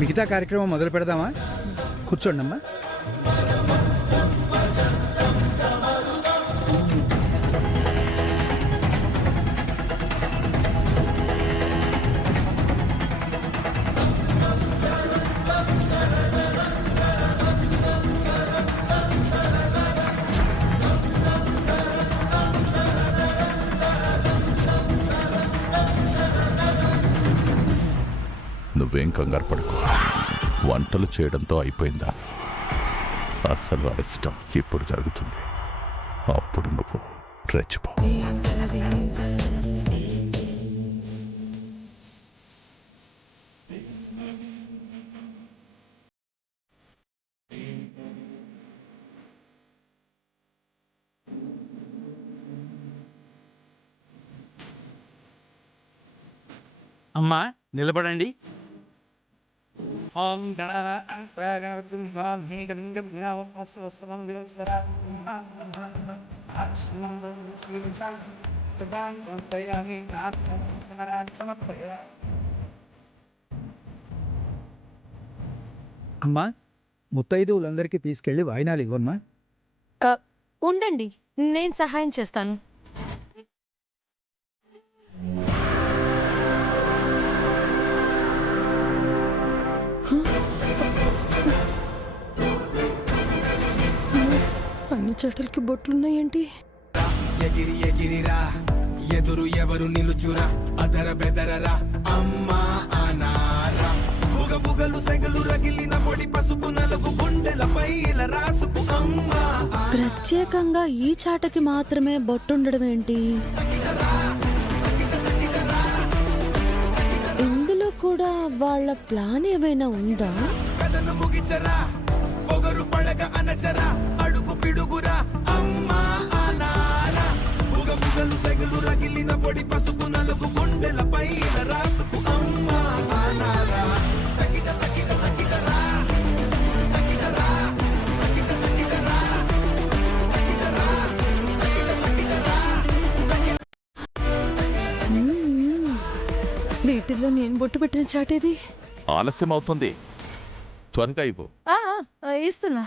మిగతా కార్యక్రమం మొదలు పెడదామా? కూర్చోండి అమ్మా. నువ్వేం కంగారు పడుకో, వంటలు చేయడంతో అయిపోయిందా? అసలు ఇష్టం ఇప్పుడు జరుగుతుంది, అప్పుడు నువ్వు రెచ్చిపో. అమ్మా నిలబడండి. అమ్మా, ముత్తైదువులందరికీ తీసుకెళ్ళి వాయినాలు ఇవ్వమ్మా. ఉండండి, నేను సహాయం చేస్తాను. అన్ని చెట్లకి బొట్లున్నాయేంటి? ఎగిరి ఎగిరిరా, ఎదురు ఎవరు నిలుచురా, అదర బెదరరా, అమ్మా అనారా. బుగ బుగలు సెగలు రగిలిన పొడి పసుపు నలుగు గుండెలపై ఇలా రాసుకు అమ్మా. ప్రత్యేకంగా ఈ చాటకి మాత్రమే బొట్టుండడం ఏంటి? ఇందులో కూడా వాళ్ళ ప్లాన్ ఏమైనా ఉందా? కథను ముగిచరా, పొగరు పడగ అనచరా, అడుగు పిడుగురా, అమ్మా అనారా. బుగ బుగలు సెగలు రగిలిన పొడి పసుపు నలుగు గుండెలపై ఇలా రాసుకు అమ్మా అనారా. తగిట తగిట తగిటరా, తగిటరా, తగిట తగిటరా, తగిటరా, తగిట తగిటరా. వీటిల్లో నేను బొట్టు పెట్టిన చాటేది? ఆలస్యం అవుతుంది, త్వరగా ఇవ్వు. ఇస్తున్నా.